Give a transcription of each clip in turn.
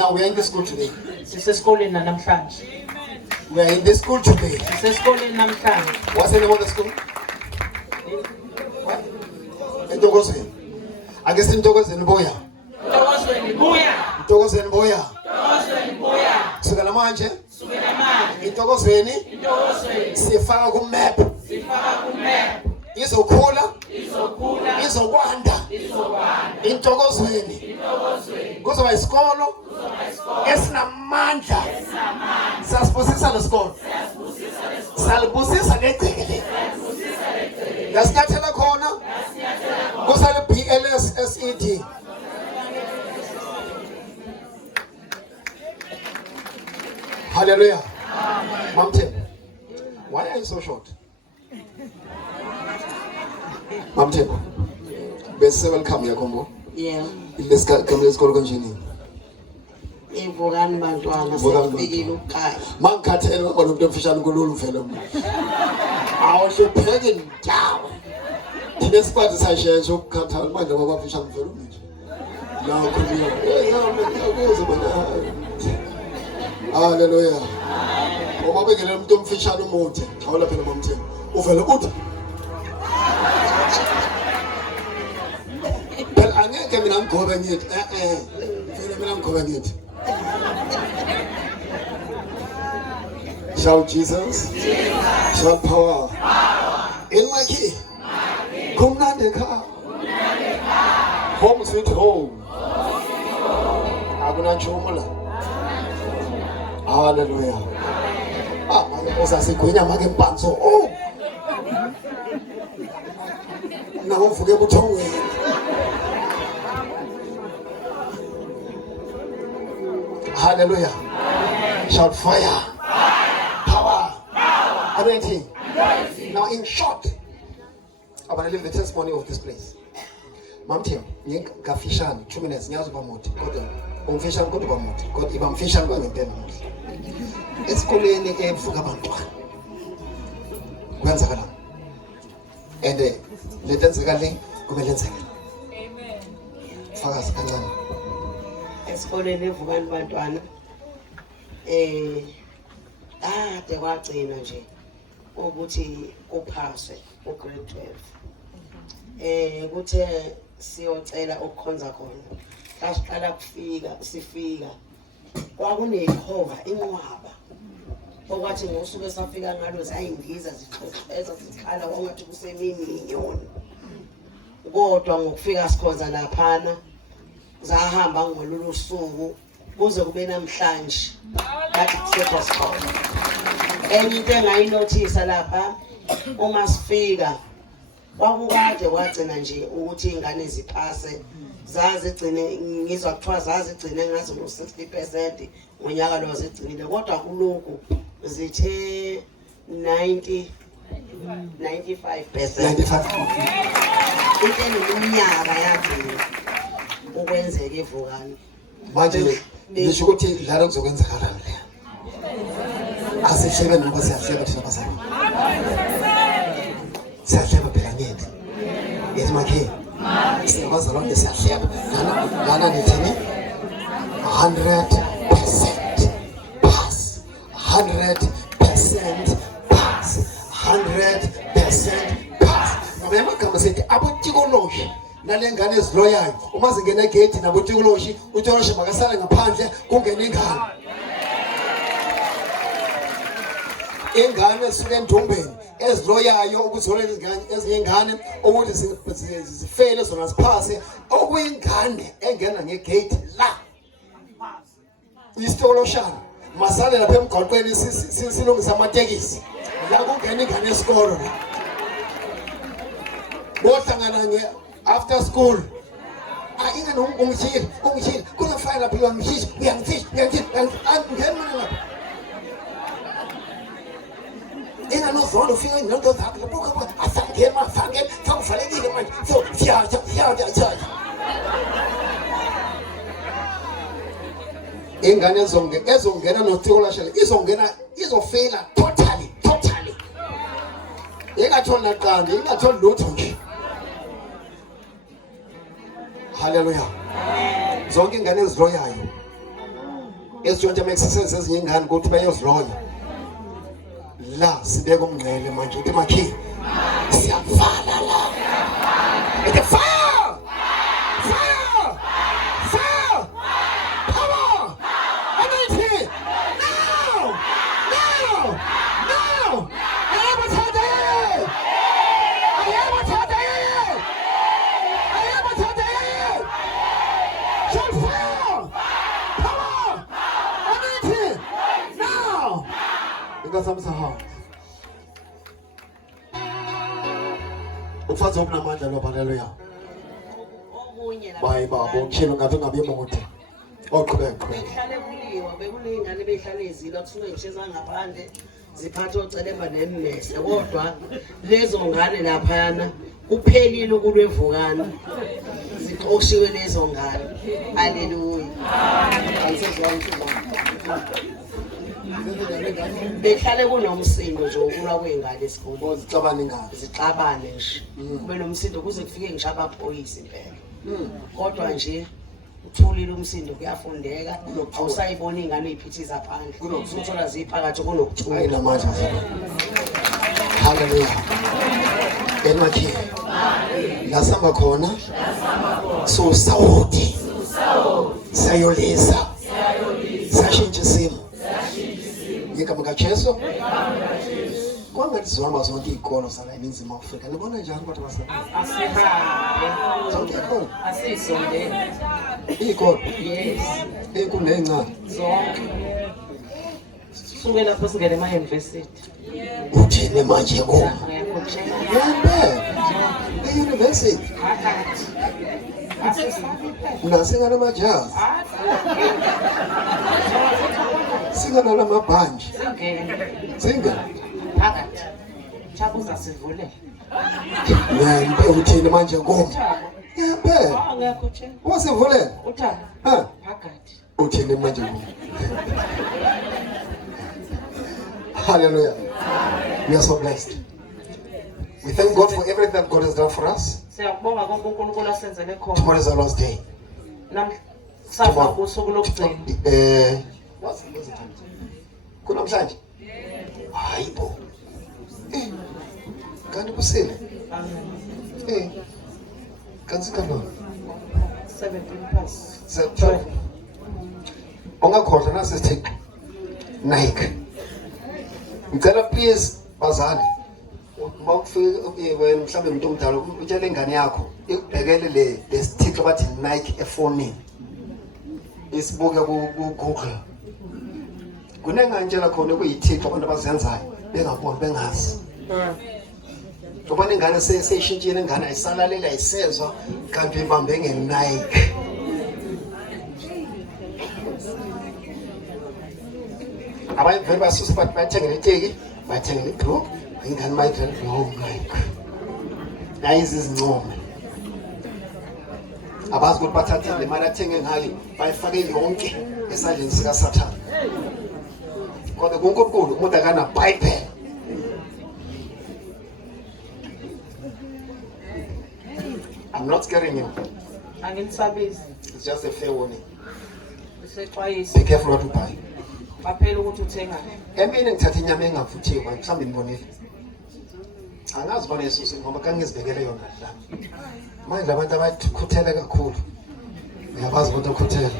Now we are in the school today. Sisesikoleni namhlanje. We are in the school today. Sisesikoleni namhlanje. What's the name of the school? What? Ntokozweni. Ake sintokozweni boya. Ntokozweni buya. Ntokozweni boya. Ntokozweni buya. Kusukela manje. Kusukela manje. Intokozweni. Intokozweni. Sifaka ku map. Sifaka ku map. Izokhula. Izokhula. Izokwanda. Izokwanda. Intokozweni. Intokozweni. Kuzoba isikolo. Esinamandla. Sasibusisa lesikolo. Salibusisa negceke. Lasinyathela khona. Kusale BLS SED. Hallelujah. Mom Tim, why are you so short? Mom Tim, best welcome here, Kombo. Yeah. Let's go continue. Ivukani bantwana sifikile ukhaya. Mangikhathele ngoba lo muntu emfishane kulolu mfelo mina. Awuhlupheke njalo. Thina sikwazi sasheshe ukukhathala manje ngoba bafishane mfelo nje. La khuluma. Yakuze bona. Hallelujah. Uma bekele umuntu omfishane umuthi, awula phela momtheni. Uvela uthi. Phela angeke mina ngigobe ngithi phela mina ngigobe ngithi. Shout Jesus. Shout power. In my key. Kumnande ka. Home sweet home. Akuna nchumula. Hallelujah. Manje usasigwinya make mpanzo. Oh. Na uvuke buthongweni. Hallelujah. Shout fire. Power. Anointing. Now in short, I'm going to leave the testimony of this place. Mamti, ngafishani 2 minutes ngiyazi bamuthi kodwa umfishani kodwa bamuthi kodwa ibamfishani kwangempela muhle. Esikoleni evuka abantwana. Kwenzakala. And letenzeka le kumele lenzeke. Amen. Fakazi kancane. Esikoleni evukani bantwana ade kwagcina nje ukuthi kuphaswe ugrade 12 kuthe siyocela ukukhonza khona sasiqala sifika kwakunehova inqwaba okwathi ngosuku safika ngalo sayindiza zixoxeza sikhala kwangathi kusemini inyoni kodwa ngokufika sikhonza laphana zahamba ngololu suku kuze kube namhlanje bathi kusephasiphothi enye into engayinothisa lapha uma sifika kwakukade wagcina nje ukuthi ingane ziphase zazigcine ngizwa kuthiwa zazigcine ngazo no 60% ngonyaka lo zigcinile kodwa kuloko zithe 95%. 95. Into eneminyaka yagcina ukwenzeka evukani Manje ngisho ukuthi idlala kuzokwenzakala le. Asihlebe noma siyahleba thina basana. Siyahleba phela ngithi. Yethi makhe. Siyabazalwane siyahleba. Lana nithini? 100% pass. 100% pass. 100% pass. Ngoba amagama sethi abotikoloshi nalengane eziloyayo uma zingena egate nabotikoloshi uToloshi makasala ngaphandle kungena ingane. Ingane esuke endumbeni eziloyayo ukuzolela izingane ezingane ukuthi zifele zona ziphase okuyingane engena ngegate la. Isitoloshana masale lapha emgwaqweni silungisa amatekisi la kungena ingane esikolo la. Bohlangana nge after school. Ingane ungishila kungafaya lapha uyangishisa ngena ingane uzolo ufika nento zakhe lapho afangema fakuvalekile manje so siyaja ingane ezongena noTikolashele izofela totally ingatholi naqanda ingatholi lutho nje. Hallelujah. Zonke ingane eziloyayo esijonge ama-exercise ezinye ingane ukuthi bayozilonya la sibeka umngcele manje uthi makhi siyakuvala la ethi fire fire fire power anointing now now now ayabathatha ayabathatha ayabathatha shout fire power anointing now ingasamisa ha ufaze ukunamandla lo haleluya okunye la bayi babo ngishilo ngabe ngabe emote oqhubeka behlale kuliwa bekulengane behlale ezila kusuke ngisheza ngaphandle ziphathe ocelemba nemmese kodwa lezo ngane laphana kuphelile ukulwevukana ziqoshiwe lezo ngane haleluya behlale kunomsindo nje ukulwa kwengane esikhulu zixabana ingane zixabane nje kube nomsindo kuze kufike ngisho amaphoyisa impela kodwa nje uthulile umsindo kuyafundeka awusayibona ingane iphithiza phandle uzothola ziphakathi kunokuthula ayinamandla haleluya emakhi la samba khona so sawuthi sayolisa sashintsha isimo ngegama kaJesu kwangathi zihamba zonke iy'kolo zala eNingizimu Afrika nibona njani kodwa basebenzi asihambe zonke iy'kolo asisondele iy'kolo yes ey'nkulu ney'ncane zonke suke lapho singene ema-university uthini manje kuma ngiyakutshela yempela e-university phakathi nasenganamajazi singanalamabanji singa phakathi chabuza sivulele yempe uthini manje kuma yempela ngiyakutshela wasivulela uthaba ha phakathi uthini manje kuma hallelujah we are so blessed we thank God for everything that God has done for us. siyakubonga konke uNkulunkulu asenzele khona Tomorrow is our last day. namhlanje kusuku lokugcina what's the time? Kunamhlanje? Hayibo. Kanti kusile? Kanti kanjani? 17 past September. Ongakhohlwa nasisithi Nike. Ngicela please bazali mawufike wena mhlambe umuntu omdala utshele ingane yakho ikubhekele le sticker bathi Nike efonini isibuke ku Google kunengantshela khona kuyithixo abantu abazenzayo bengaboni bengazi ubona ingane seyishintshile ingane ayisalalela ayisezwa kanti ibambe ngeNike abanye vele basusa bathi bathengele iteki bathengele igroup ingane mayidlela no Nike nayizi izincome abazi ukuthi bathathe le mali athenge ngayo bayifake yonke esandleni sika Sathane kodwa kuNkulunkulu umuntu akana bypass I'm not scaring you. anginisabizi It's just a fair warning. isexwayisi Be careful what you buy. baphela ukuthi uthenga Emini ngithatha inyama engavuthiwe mhlawumbe nibonile. Angazi bona Yesu ngoba kangizibekele yona la. Manje abantu abakhuthele kakhulu. Uyabazi ukuthi ukhuthele.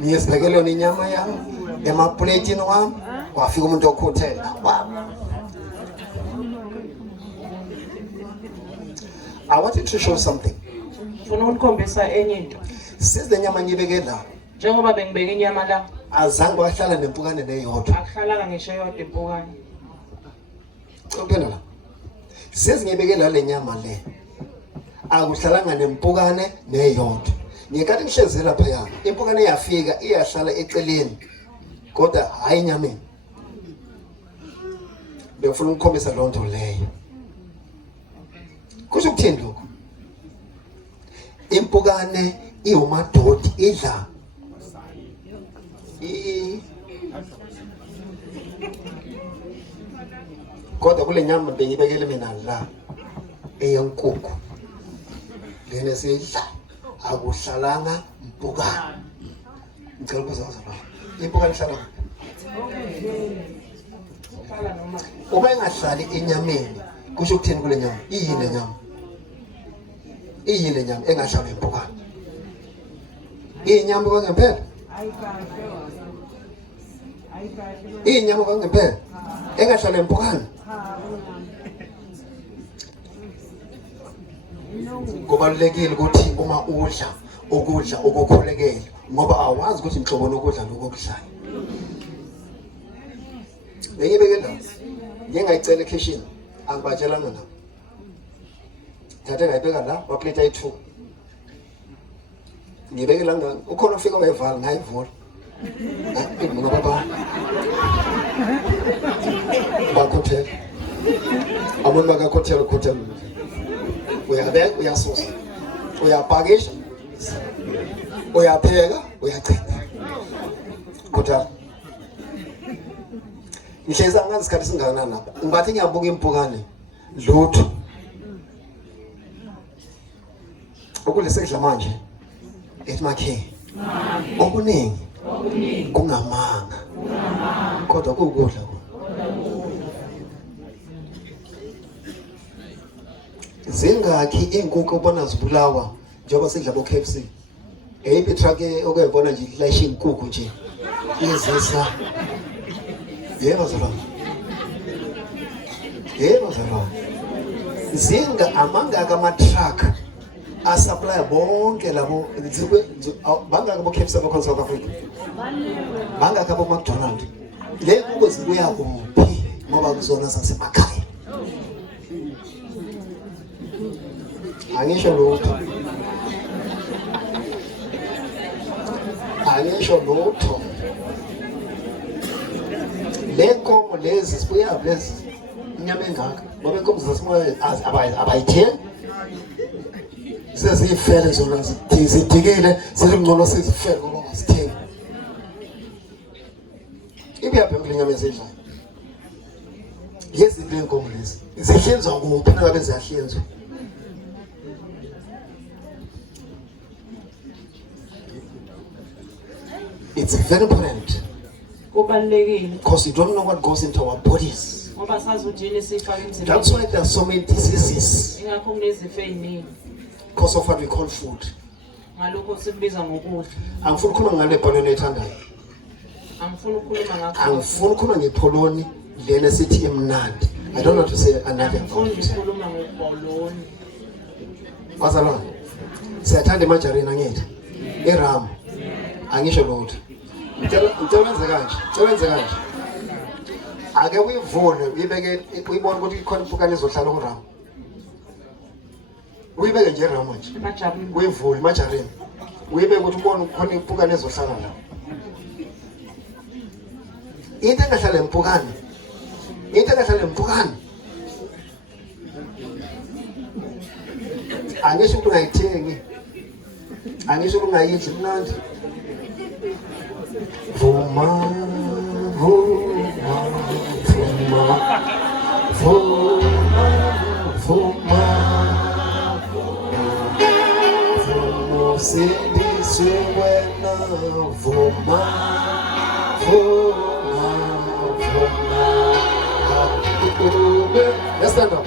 Ngiyizibekele yona inyama yami emapletini wami wafika umuntu okhuthela. I wanted to show something. ufuna unikhombisa enye into Since the nyama ngibeke la njengoba bengibeka inyama la azange wahlala nempukane neyodwa. akuhlalanga ngisho yodwa impukane Uphela la. Since ngibeke la lenyama le akuhlalanga nempukane neyodwa. Ngiyekathi ngihleze lapha ya. Impukane iyafika iyahlala eceleni. Kodwa hayi inyameni. Bengifuna ukukhombisa lo nto leyo. Kusho ukuthini lokho? Impukane iwumadodi idla kodwa kule nyama bengibekele mina la eyenkukhu lena siyidla akuhlalanga impukane ngicela ukuzaza la impukane ihlala uma engahlali enyameni kusho ukuthini kule nyama iyini nyama engahlali impukane inyama kwangempela inyama kwangempela engahlali impukane kubalulekile ukuthi uma udla ukudla okukhulekile ngoba awazi ukuthi inhlobo lokudla lokudlayo ngiyibeke la ngingayicela ekitchen angibatshelana la thathe ngayibeka la wa plate ayi2 ngibeke la ukhona ufika wayevala ngayivula ngibona baba bakhothela abantu bakakhothela uyabeka uyasusa uyapakisha uyapheka uyachitha kodwa ngihlezi angazi isikhathi singakanani lapha ngibathi ngiyabuka impukane lutho okulesekudla manje ethimakhe okuningi kungamanga kodwa kukudla zingakhi inkukhu ubona zibulawa njengoba sidla bo KFC eyiphi truck okuyibona nje ilayisha inkukhu nje izisa yebo zalona zinga amangaka ama-truck asupply bonke labo bangaka bo KFC abakhona South Africa bangaka bo McDonald le nkukhu zibuya kuphi ngoba kuzona zasemakhaya angisho lutho le nkomo lezi sibuya lezi inyama engaka ngoba inkomo zasemoya abayithengi sezifele zona zidikile zilingcono sizifele ngoba ngasithengi ibiyaphi ngile nyama ezidlayo yeziphi inkomo lezi zihlinzwa kuphi nangabe ziyahlinzwa it's very important because you don't know what goes into our bodies. That's why there are so many diseases because of what we call food. Angifuni ukukhuluma ngale poloni ethandayo. Angifuni ukukhuluma ngepoloni lena sithi emnandi. I don't know to say another about it. Bazalwane, siyathanda imajarini angithi. Iramu. Angisho lutho. Ngicela kanje. Ake uyivule uyibeke uyibone ukuthi ikhona impukane ezohlala kuRamu. Uyibeke nje eRamu manje. Uyivule imajarini. Uyibeke ukuthi ubone ukhona impukane ezohlala la. Into engahlala impukane. Angisho ukuthi ungayithengi. Angisho ukuthi ungayidli mnandi. Vuma sindiswe wena vuma let's stand up.